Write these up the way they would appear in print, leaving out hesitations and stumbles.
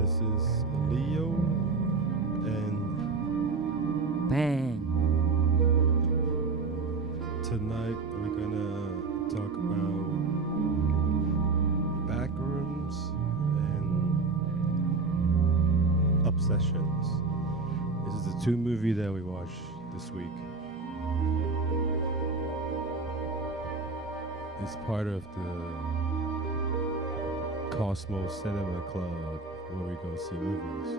This is Leo and Bang. Tonight we're gonna talk about backrooms and obsessions. This is the two movie that we watched this week. It's part of the Cosmo Cinema Club where we go see movies.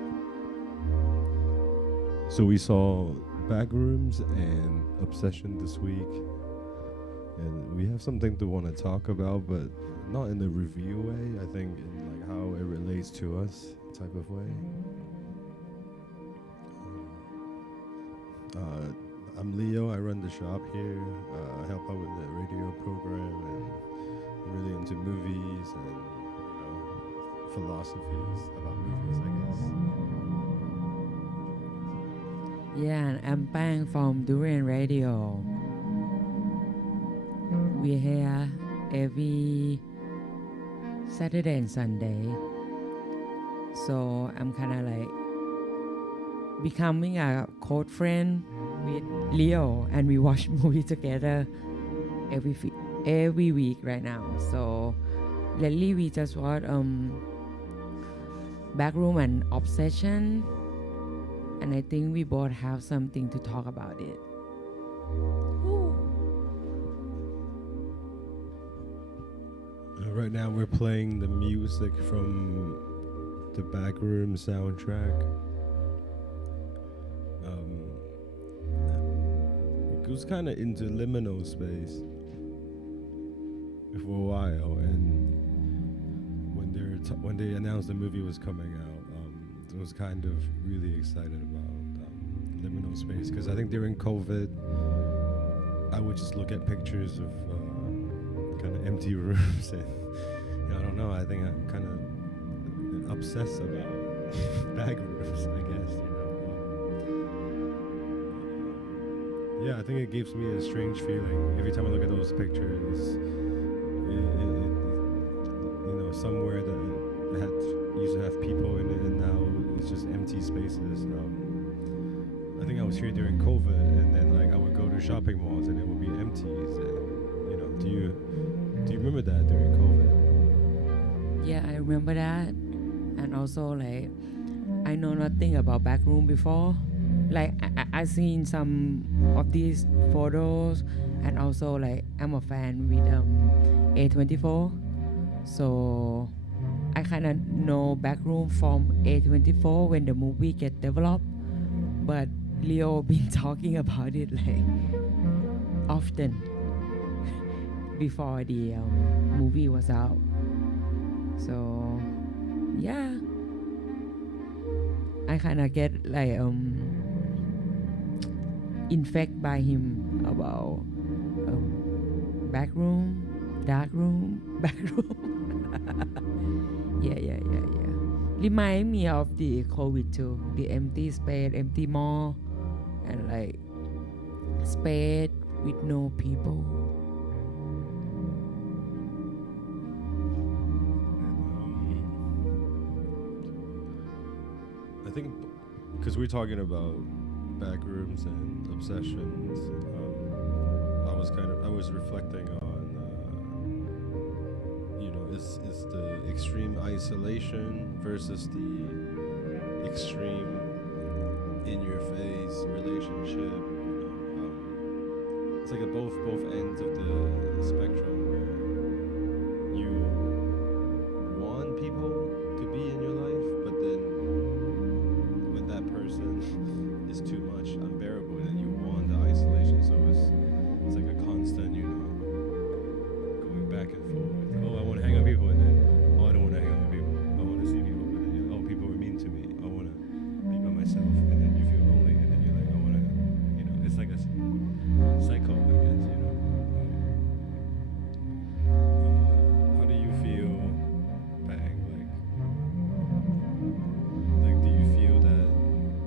So we saw Backrooms and Obsession this week, and we have something to want to talk about, but not in a review way. I think in like how it relates to us type of way. I'm Leo. I run the shop here. I help out with the radio program, and I'm really into movies and philosophies about movies, I guess. Yeah, and I'm Bang from Durian Radio. We're here every Saturday and Sunday. So I'm kind of like becoming a close friend with Leo, and we watch movies together every week right now. So lately we just watched Backroom and Obsession, and I think we both have something to talk about it. Right now we're playing the music from the Backroom soundtrack. It was kind of into liminal space for a while, and when they announced the movie was coming out, I was kind of really excited about liminal space, because I think during COVID, I would just look at pictures of kind of empty rooms, and I don't know. I think I'm kind of obsessed about back rooms, I guess. Yeah, I think it gives me a strange feeling every time I look at those pictures. Somewhere that used to have people in it, and now it's just empty spaces. I think I was here during COVID, and then like I would go to shopping malls, and it would be empty. And, do you remember that during COVID? Yeah, I remember that. And also like I know nothing about Backroom before. Like I seen some of these photos, and also like I'm a fan with A24. So I kind of know Backroom from A24 when the movie get developed, but Leo been talking about it like often before the movie was out. So yeah, I kind of get like infected by him about Backroom, Darkroom, Backroom. Yeah. Remind me of the COVID too. The empty space, empty mall, and like space with no people. I think because we're talking about backrooms and obsessions, I was reflecting on. Is the extreme isolation versus the extreme in-your-face relationship. It's like at both ends of the spectrum where you want people to be in your life, but then when that person is too much unbearable, then you want the isolation. So it's like a constant, going back and forth. Oh, I want to hang out with people, and then, oh, I don't want to hang out with people. I want to see people, but then, oh, people were mean to me. I want to be by myself, and then you feel lonely, and then you're like, I want to, it's like a cycle, I guess, How do you feel, Bang? Like, do you feel that,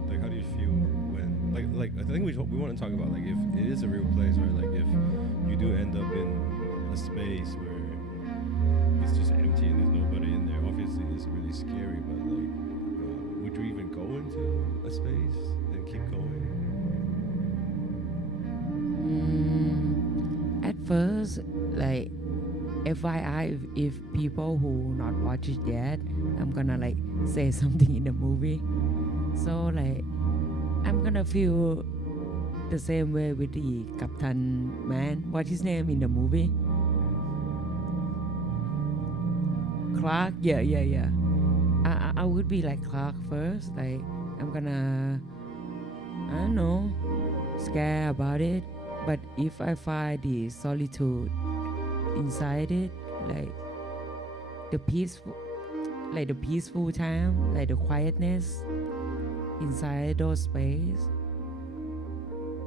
like, how do you feel when, like, I think we want to talk about, like, if it is a real place, right? Like, if you do end up in a space where it's just empty and there's nobody in there, obviously it's really scary, but like would you even go into a space and keep going? At first, like FYI, if people who not watch it yet, I'm gonna like say something in the movie. So like I'm gonna feel the same way with the Captain man. What's his name in the movie? Clark. Yeah. I would be like Clark first. Like I'm gonna, I don't know, scared about it. But if I find the solitude inside it, like the peaceful time, like the quietness inside those space,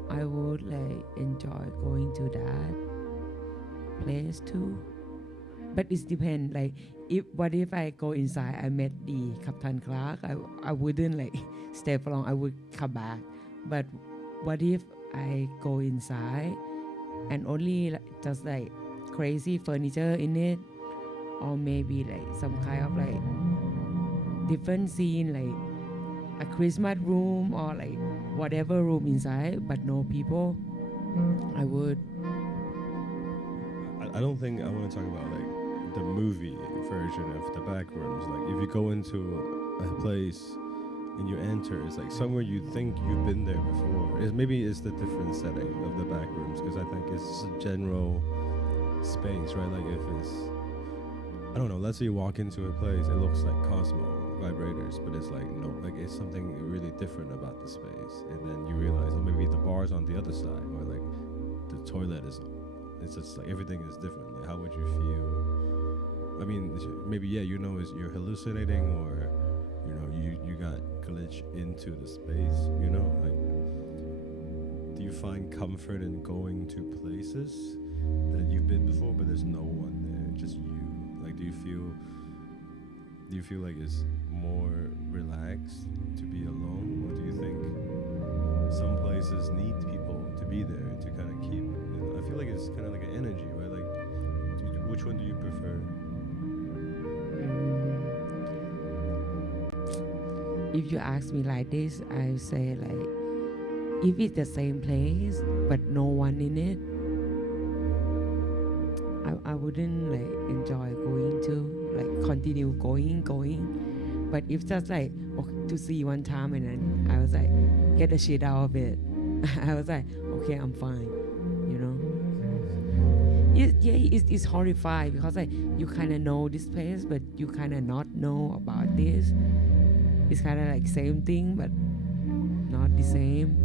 I would like enjoy going to that place too. But it depends. Like, if I go inside, I met the Captain Clark, I wouldn't like stay for long. I would come back. But what if I go inside and only like, just like crazy furniture in it, or maybe like some kind of like different scene, like a Christmas room or like whatever room inside, but no people, I would. I don't think I want to talk about like the movie version of the back rooms. Like if you go into a place and you enter, it's like somewhere you think you've been there before. Maybe it's the different setting of the back rooms, because I think it's a general space, right? Like if it's, I don't know, let's say you walk into a place, it looks like Cosmo, Vibrators, but it's like, no, like it's something really different about the space. And then you realize, oh, maybe the bar's on the other side, or like the toilet is, it's just like everything is different. Like how would you feel? I mean, maybe, yeah, you know, you're hallucinating, or, you know, you got glitched into the space, you know? Like, do you find comfort in going to places that you've been before, but there's no one there, just you? Like, do you feel like it's more relaxed to be alone, or do you think some places need people to be there to kind of keep, I feel like it's kind of like an energy, right? Like, which one do you prefer? If you ask me like this, I would say like, if it's the same place but no one in it, I wouldn't like enjoy going to, like continue going. But if just like to see one time and then I was like, get the shit out of it, I was like, okay, I'm fine, you know. It's horrifying because like you kind of know this place, but you kind of not know about this. It's kind of like same thing, but not the same.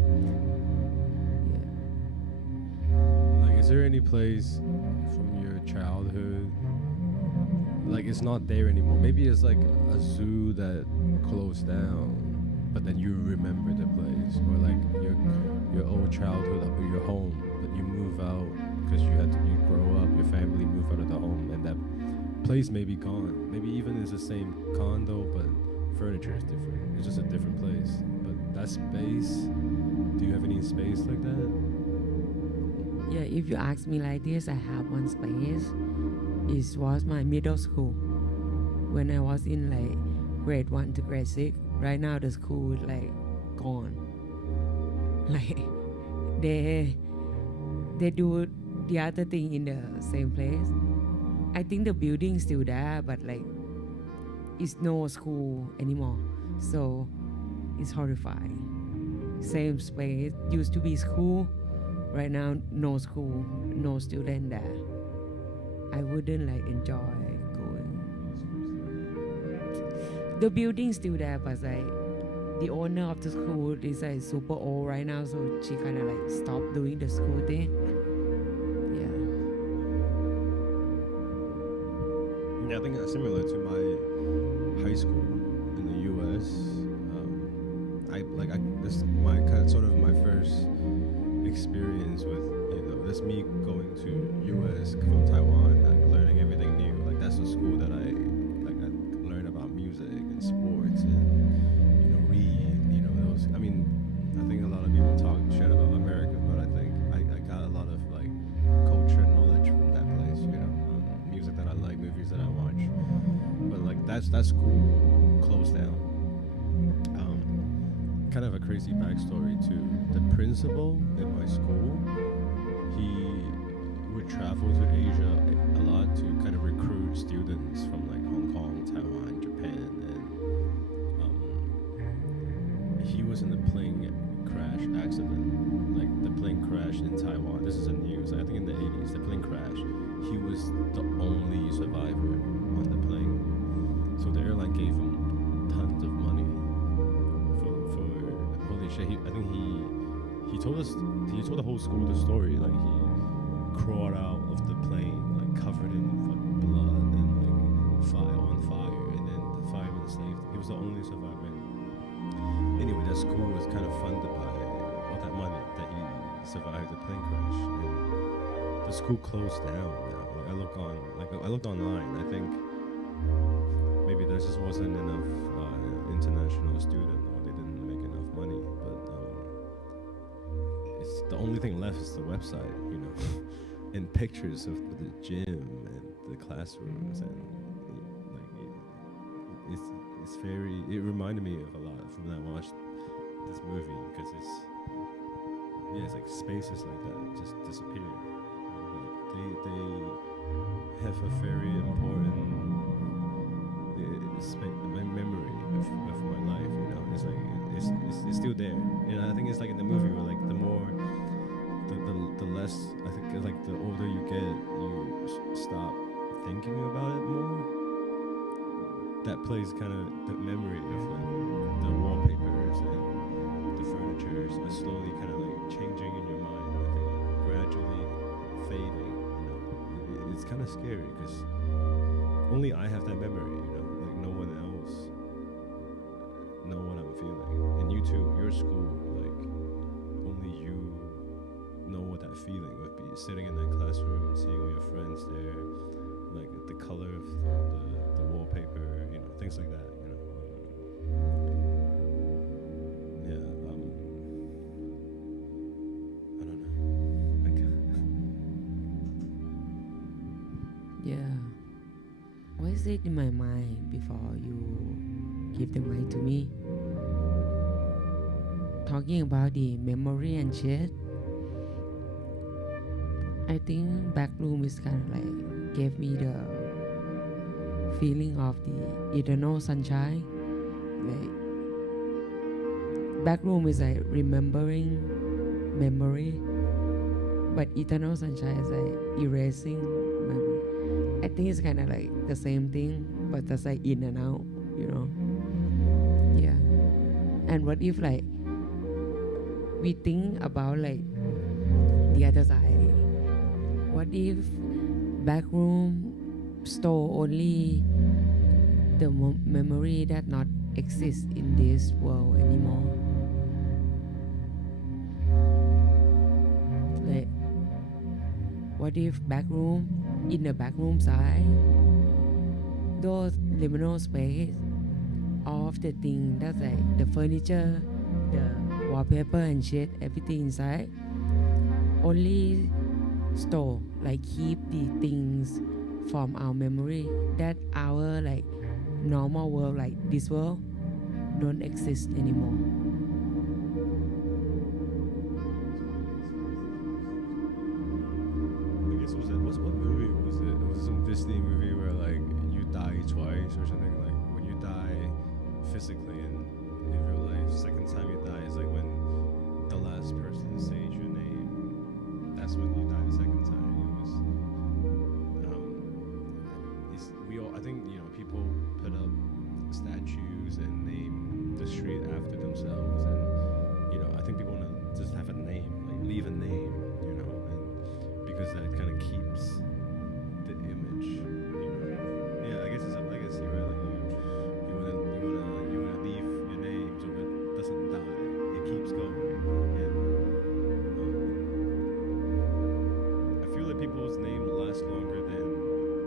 Yeah. Like, is there any place from your childhood, like it's not there anymore? Maybe it's like a zoo that closed down, but then you remember the place, or like your old childhood, or your home, but you move out because you grow up, your family move out of the home, and that place may be gone. Maybe even it's the same condo, but furniture is different. It's just a different place. But that space, do you have any space like that? Yeah, if you ask me like this, I have one space. It was my middle school. When I was in like grade 1 to grade 6, right now the school is like gone. Like they do the other thing in the same place. I think the building's still there, but like it's no school anymore, so it's horrifying. Same space used to be school, right now no school, no student there. I wouldn't like enjoy going. The building's still there, but like the owner of the school is like super old right now, so she kind of like stopped doing the school thing. Yeah, I think that's similar to my high school in the U.S. This is my kind of sort of my first experience with, you know, this me going to U.S. from Taiwan, like learning everything new. Like that's the school that I learned about music and sports and, you know, read. You know, those. I mean, I think a lot of people talk shit about America, but I think I got a lot of like culture knowledge from that place. You know, music that I like, movies that I watch. But like that school closed down. kind of a crazy backstory too. The principal in my school, he would travel to Asia a lot to kind of recruit students from like Hong Kong, Taiwan, Japan, and he was in a plane crash accident. Like the plane crashed in Taiwan. This is in news. I think in the 80s, the plane crashed. He was the only survivor on the plane. So the airline gave him tons of money for holy shit. I think he told the whole school the story. Like he crawled out of the plane, like covered in fucking blood and like on fire, and then the fireman saved him. He was the only survivor. Anyway, that school was kind of funded by all that money that he survived the plane crash. And the school closed down now. Like I looked online. I think maybe there just wasn't enough international student, or they didn't make enough money. But it's the only thing left is the website, you know, and pictures of the gym and the classrooms, and like it's very. It reminded me of a lot from when I watched this movie, because it's like spaces like that just disappear. They have a very important memory of my life, you know. It's like it's still there, you know. I think it's like in the movie where like the less, I think like the older you get, you stop thinking about it more. That plays kind of the memory of like the wallpapers and the furniture are slowly kind of like changing in your mind. I think gradually fading. It's kind of scary because only I have that memory, you know, like no one else know what I'm feeling. And you too, your school, like only you know what that feeling would be, sitting in that classroom and seeing all your friends there, like the color of the wallpaper, you know, things like that, you know. I don't know. Yeah. What is it in my mind before you give the mic to me? Talking about the memory and shit, I think back room is kind of like gave me the feeling of the eternal sunshine. Like back room is like remembering memory, but eternal sunshine is like erasing memory. I think it's kind of like the same thing, but just like in and out, you know. Yeah. And what if like we think about like the other side? What if backroom store only the memory that not exist in this world anymore? Like, what if backroom, in the backroom side, those liminal space of the thing that's like the furniture, the wallpaper and shit, everything inside, only store, like keep the things from our memory that our like normal world, like this world, don't exist anymore. I guess what movie was it? It was some Disney movie where like you die twice or something. Like when you die physically in real life, second time you die is like when the last person says your name. That's when you die the second time. I think, you know, people put up statues and name the street after themselves, and you know, I think people want to just have a name, like leave a name, you know, and because that kind of keeps the image, you know. Yeah, I guess it's a legacy, right? Like you wanna leave your name so it doesn't die, it keeps going, and I feel like people's name lasts longer than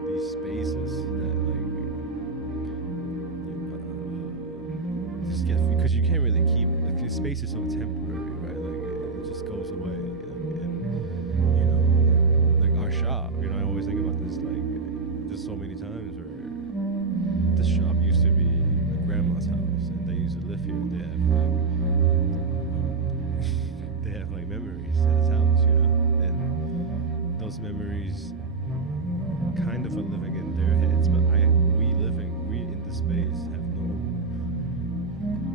these spaces that just get, because you can't really keep, like, space is so temporary, right? Like it just goes away, and you know, like our shop, you know, I always think about this, like there's so many times where this shop used to be my grandma's house and they used to live here. They have like memories kind of are living in their heads, but we in the space have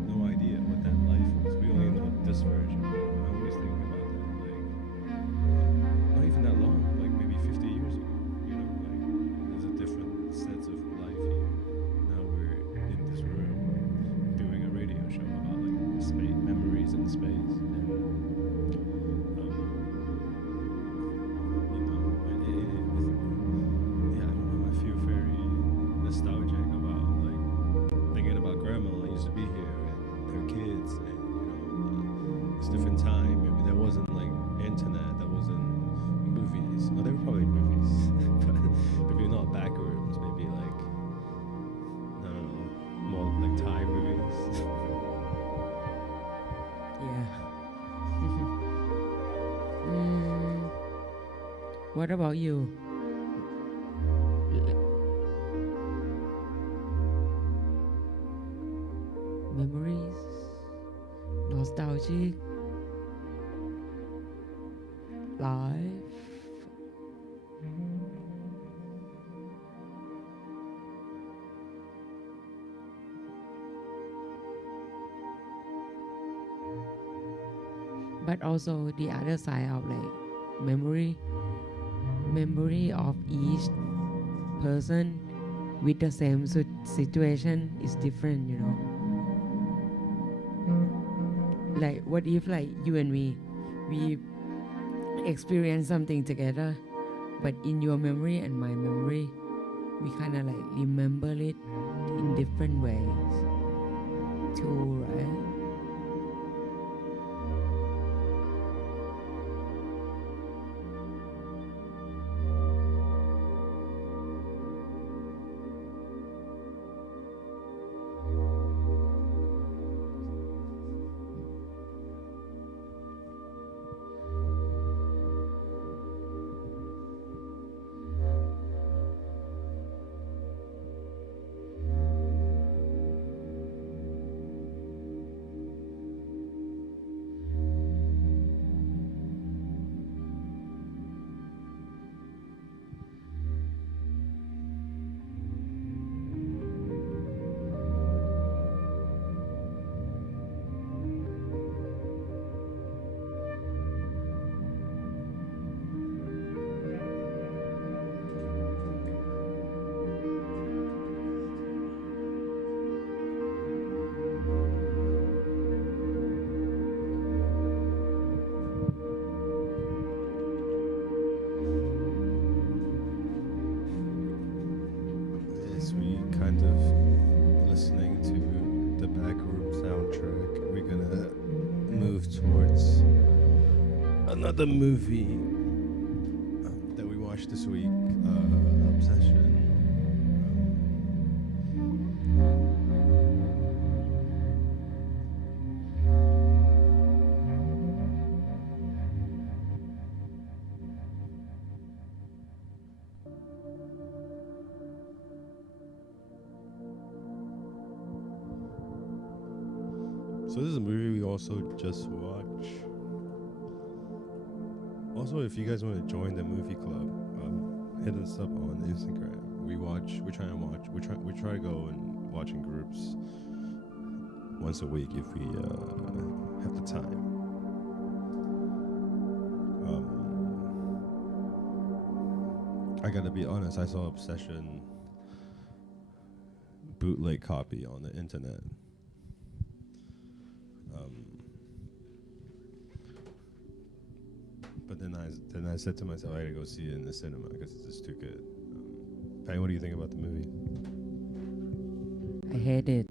no idea what that life was. We only know this version. I always think about that, like not even that long, like maybe 50 years ago. You know, like there's a different sense of life here. Now we're in this room doing a radio show about like space memories in space, and you know, yeah, I don't know. I feel very nostalgic about like thinking about grandma. I used to be here and her kids, and you know, it's a different time. Maybe there wasn't like internet, there wasn't movies. No, there were probably movies, but maybe not back rooms. Maybe like I don't know, more like Thai movies. Yeah. What about you? Memories, nostalgic, life. But also the other side of like memory of each person with the same situation is different, you know. Like what if like you and me, we experience something together, but in your memory and my memory, we kind of like remember it in different ways too, right? As we kind of listening to the backroom soundtrack, we're gonna move towards another movie that we watched this week, Obsession. So this is a movie we also just watched. Also, if you guys want to join the movie club, hit us up on Instagram. We try to go and watch in groups once a week if we have the time. I gotta be honest, I saw Obsession bootleg copy on the internet. But then I said to myself, I gotta go see it in the cinema because it's just too good. Pang, what do you think about the movie? I hate it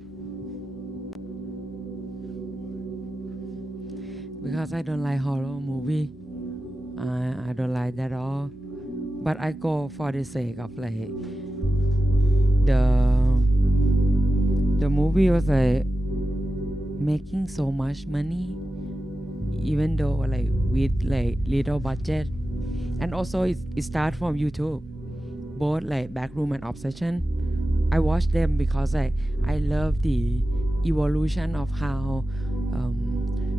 because I don't like horror movie. I don't like that at all. But I go for the sake of like the movie was like making so much money, even though like with like little budget, and also it starts from YouTube, both like Backroom and Obsession. I watch them because I love the evolution of how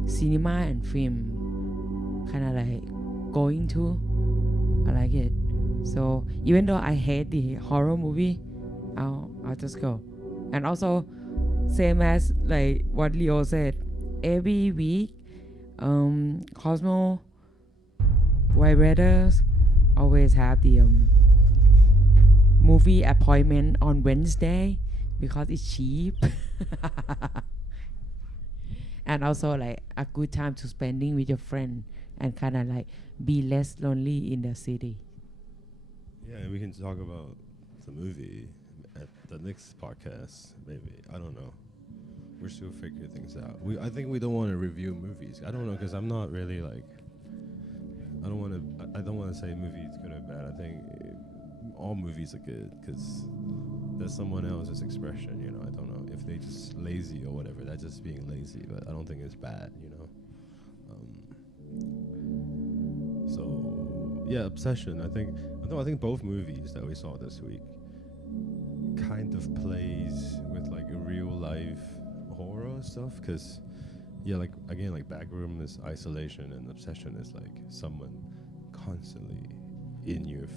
cinema and film kind of like going to. I like it. So even though I hate the horror movie, I'll just go. And also, same as like what Leo said, every week, Cosmo, Vibrators always have the movie appointment on Wednesday because it's cheap. And also like a good time to spending with your friend and kind of like be less lonely in the city. Yeah, and we can talk about the movie at the next podcast, maybe. I don't know. We're still figuring things out. I think we don't want to review movies. I don't know, because I'm not really like. I don't want to say movie is good or bad. I think all movies are good because that's someone else's expression. You know, I don't know if they just lazy or whatever. That's just being lazy, but I don't think it's bad. You know. So yeah, Obsession. I think both movies that we saw this week kind of plays with like a real life horror stuff, because yeah, like again, like Backroom is isolation and Obsession is like someone constantly in your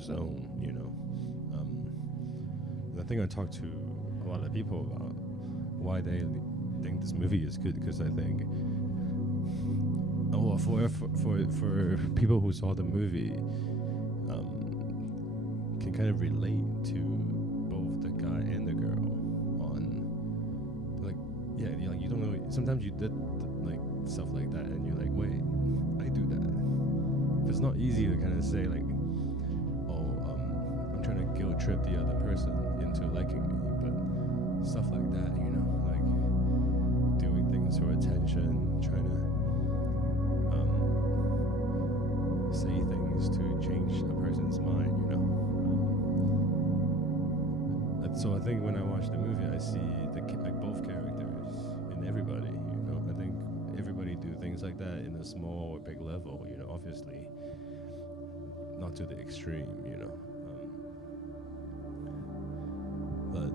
zone, you know. And I think I talked to a lot of people about why they think this movie is good, because I think for people who saw the movie can kind of relate to both the guy and the girl on like, yeah, like you don't know, sometimes you did like stuff like that and you're like, wait, I do that. It's not easy to kind of say like, oh, I'm trying to guilt trip the other person into liking me, but stuff like that, you know, like doing things for attention, trying to say things to change a person's mind, you know. So I think when I watch the movie, I see like both characters in everybody, you know. I think everybody do things like that in a small or big level, you know. Obviously, not to the extreme, you know. But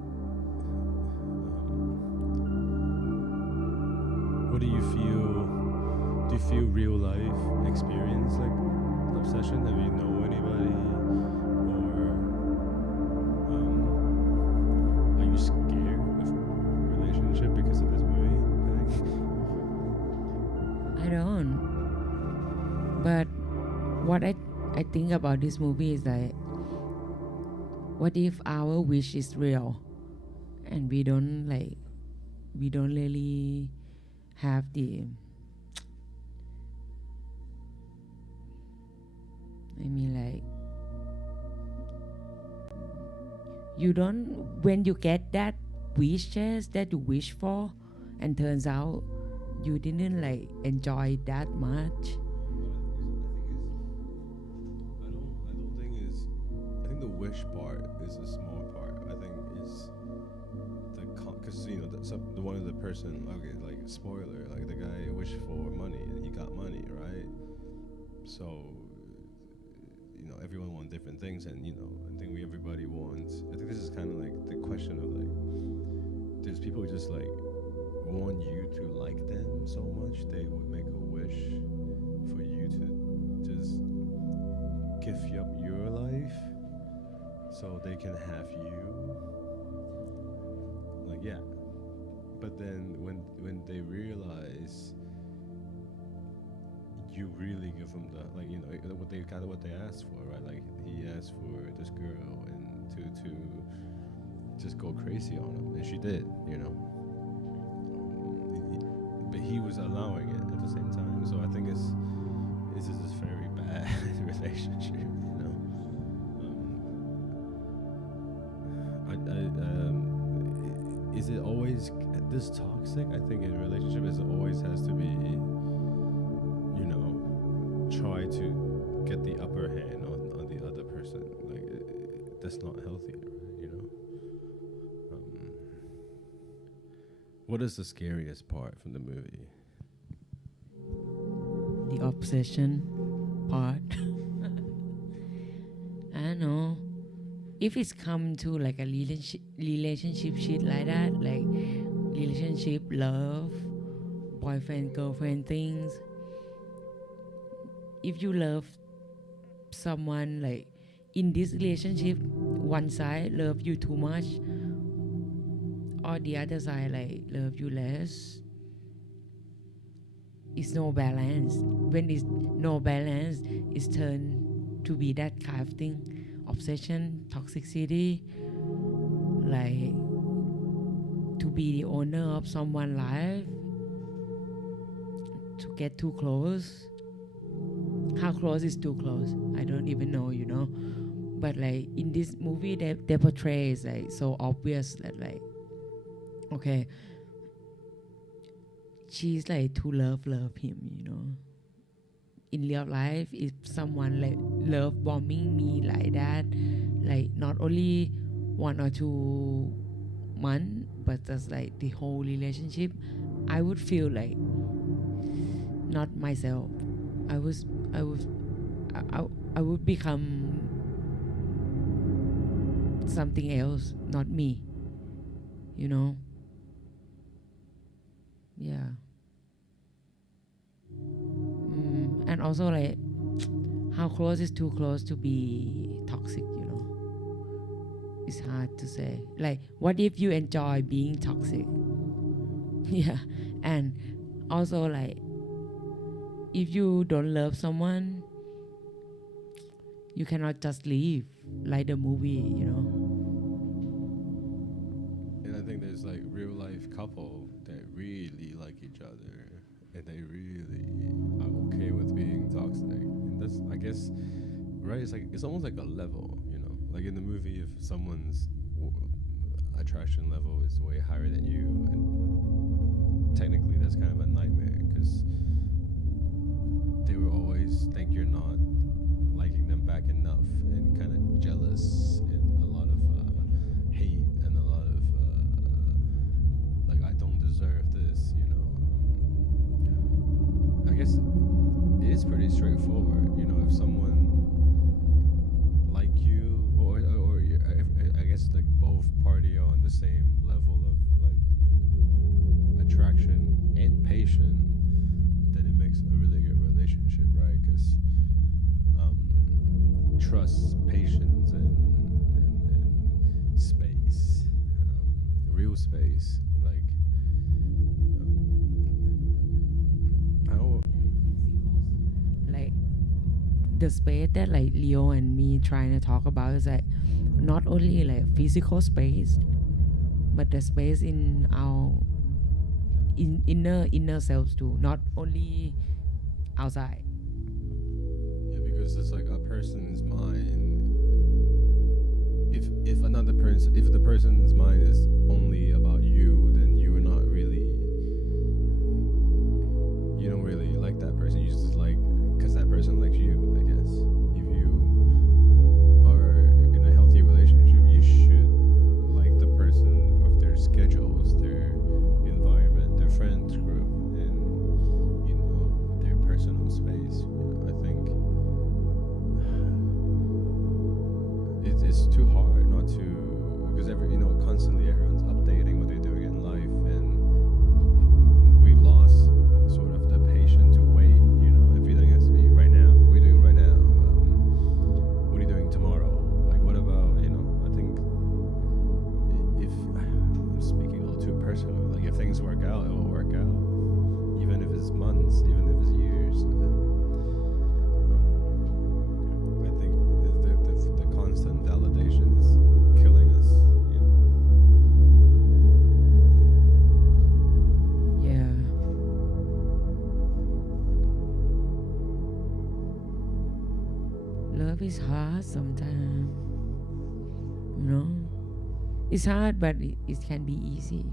what do you feel? Do you feel real life experience like Obsession? Have you know anybody, or are you scared of relationship because of this movie? I don't. But what I think about this movie is like, what if our wish is real, and we don't really have the. I mean, like, you don't, when you get that wishes that you wish for, and turns out you didn't like enjoy that much. I think the wish part is a small part. I think it's because you know the one of the person, okay, like spoiler, like the guy wished for money and he got money, right? So you know, everyone wants different things, and you know, I think everybody wants. I think this is kind of like the question of like, there's people who just like want you to like them so much they would make a wish for you to just give up your life so they can have you. Like, yeah. But then when they realize you really give them the, like, you know, what they asked for, right? Like he asked for this girl and to just go crazy on him, and she did, you know. But he was allowing it at the same time. So I think this is a very bad relationship, you know. Is it always this toxic? I think in a relationship, it always has to be, you know, try to get the upper hand on the other person. Like that's not healthy, right? You know. What is the scariest part from the movie? The obsession part. I don't know. If it's come to like a relationship shit like that, like relationship, love, boyfriend, girlfriend things. If you love someone like in this relationship, one side love you too much, or the other side like love you less. It's no balance. When it's no balance, it's turned to be that kind of thing: obsession, toxicity, like to be the owner of someone's life, to get too close. How close is too close? I don't even know, But like in this movie, they portray is like so obvious that like, okay, she's like to love him. In real life, if someone like love bombing me like that, like not only 1 or 2 months, but just like the whole relationship, I would feel like not myself. I was, I would, I would become something else, not me. Yeah. And also like how close is too close to be toxic. It's hard to say. Like, what if you enjoy being toxic? Yeah. And also like if you don't love someone, you cannot just leave like the movie. And I think there's like real life couple that really like each other and they really are okay with being toxic. And that's, I guess, right? It's almost like a level. Like in the movie, if someone's attraction level is way higher than you, and technically that's kind of a nightmare because they will always think you're not liking them back enough and kind of jealous and a lot of hate and a lot of like I don't deserve this. I guess it is pretty straightforward. If someone like you or I guess like both party are on the same level of like attraction and patience, then it makes a really good relationship, right? Because trust, patience, and space, real space. Like, Like the space that like Leo and me trying to talk about is like not only like physical space, but the space in our inner selves too, not only outside. yeah, because it's like a person's mind. If another person, if the person's mind is only about you, then you are not really. You don't really like that person. You just like because that person likes you. I guess if you are in a healthy relationship, you should like the person of their schedules, their environment, their friends group, and their personal space. I think it's too hard not to, because constantly everyone's updating what they're doing in life, and we lost sort of the patience to wait. Everything has to be right now. What are you doing right now? What are you doing tomorrow? Like, what about, I think if I'm speaking a little too personal, like if things work out, it will work out, even if it's months, even if it's years. I think the constant validation is killing us. Yeah. Love is hard sometimes. It's hard, but it can be easy.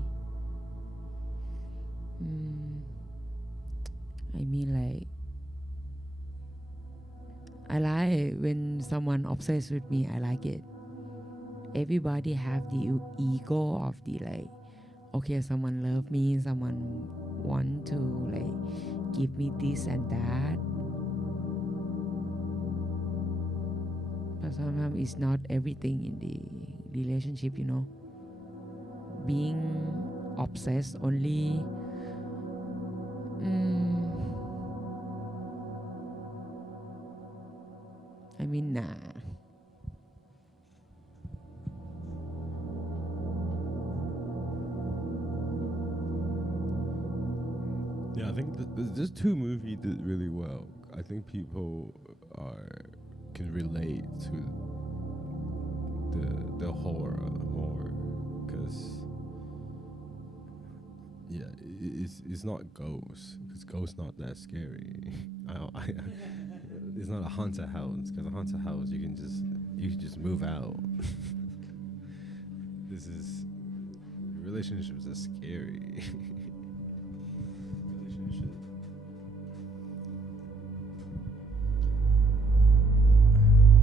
I mean, like, I like when someone obsessed with me. I like it. Everybody have the ego of the like, okay, someone love me, someone want to like give me this and that. But sometimes it's not everything in the relationship. Being obsessed only. I mean, nah. think this two movie did really well. I think people can relate to the horror more, because it's not ghosts, because ghosts not that scary. It's not a haunted house, because a haunted house you can just move out. This is relationships are scary. Relationship.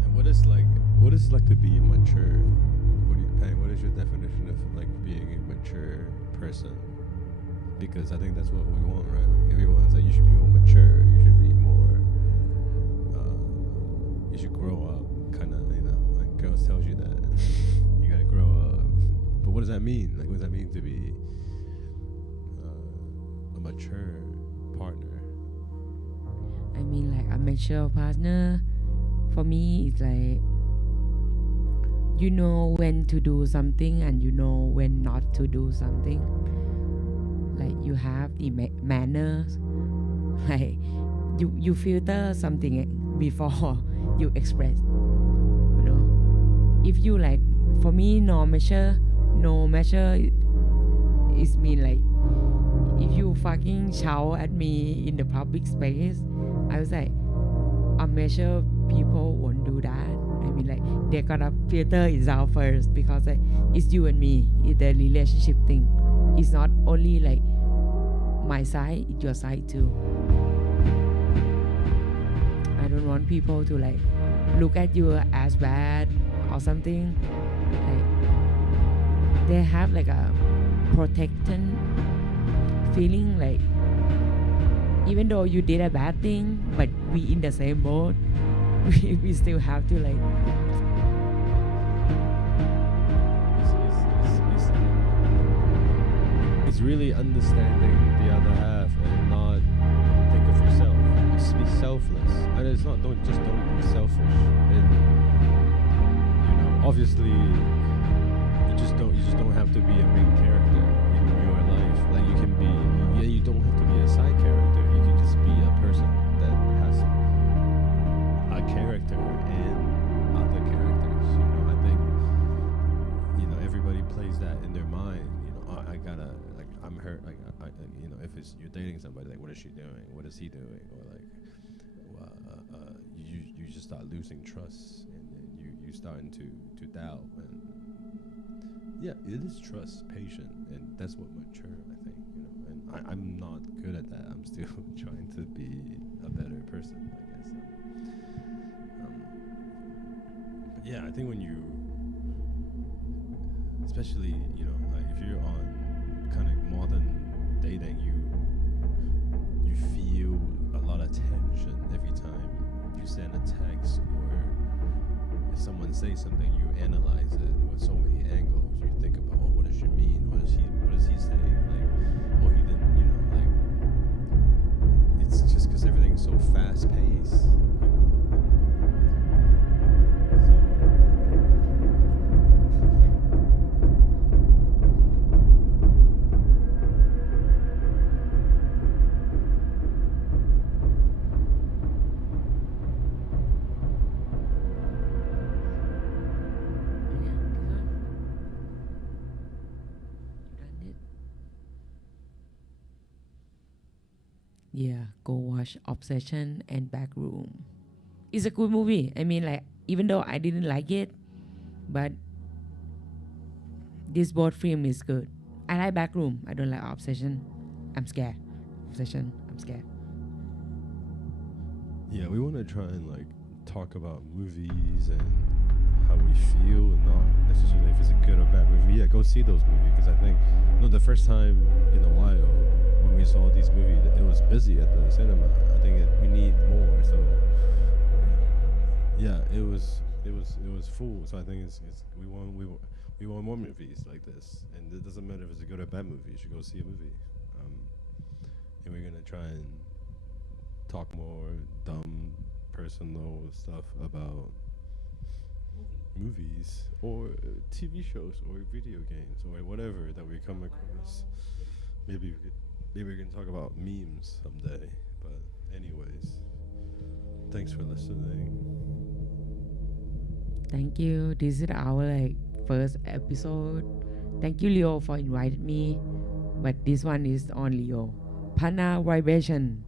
And what is like to be mature? What is your definition of like being a mature person? Because I think that's what we want, right? Everyone's like, you should be more mature. You should be more. You should grow up, kind of. Like girls tells you that you gotta grow up. But what does that mean? Like, what does that mean to be a mature partner? I mean, like a mature partner, for me, it's like you know when to do something and you know when not to do something. Like you have the manners. Like you filter something before you express. You know, if you like, for me, no measure is mean like if you fucking shout at me in the public space, I was like, I'm sure people won't do that. I mean, like they're gonna filter it out first, because like it's you and me, it's the relationship thing. It's not only like my side, it's your side too. I don't want people to like look at you as bad or something. Like they have like a protecting feeling, like even though you did a bad thing, but we in the same boat, we still have to like. It's really understanding the other half and not think of yourself. Just be selfless, and it's not don't be selfish. And obviously, you just don't have to be a main character in your life. Like you can be, you don't have to be a side character. You can just be a person that has a character and other characters. I think everybody plays that in their mind. I gotta, like, I'm hurt. Like if it's you're dating somebody, like what is she doing? What is he doing? Or like, you just start losing trust, and then you starting to doubt. And yeah, it is trust, patient, and that's what mature, I think, and I'm not good at that. I'm still trying to be a better person, I guess. But yeah, I think when you, especially, like if you're on kind of modern dating, you feel a lot of tension every time you send a text, or if someone says something, you analyze it with so many angles. You think about, what does she mean? What does he say? Like, he didn't, like, it's just because everything's so fast paced. Yeah, go watch Obsession and Backroom. It's a good movie. I mean, like, even though I didn't like it, but this both film is good. I like Backroom. I don't like Obsession. I'm scared. Obsession, I'm scared. Yeah, we want to try and like talk about movies and how we feel, and not necessarily if it's a good or bad movie. Yeah, go see those movies, because I think the first time in a while when we saw these movies, it was busy at the cinema. I think we need more. So yeah, it was full. So I think we want more movies like this, and it doesn't matter if it's a good or bad movie. You should go see a movie, and we're gonna try and talk more dumb, personal stuff about movies or TV shows or video games or whatever that we come across. Maybe Maybe we can talk about memes someday. But anyways, thanks for listening. Thank you. This is our like first episode. Thank you, Leo, for inviting me. But this one is on Leo. PANA-VIBRATION.